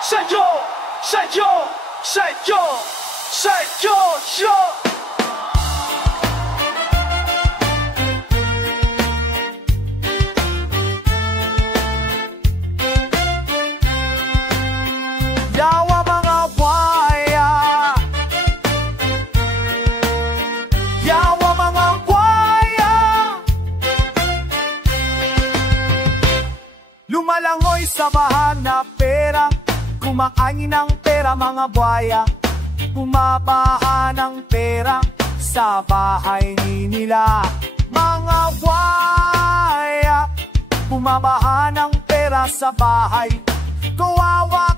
Sa'yo, sa'yo, sa'yo, sa'yo, sa'yo. Yawa mga buhaya, yawa mga buhaya, lumalangoy sa bahan na pera, kumakain ng pera mga buhaya, bumabaha ng pera sa bahay nila. Mga buhaya, bumabaha ng pera sa bahay, kawawa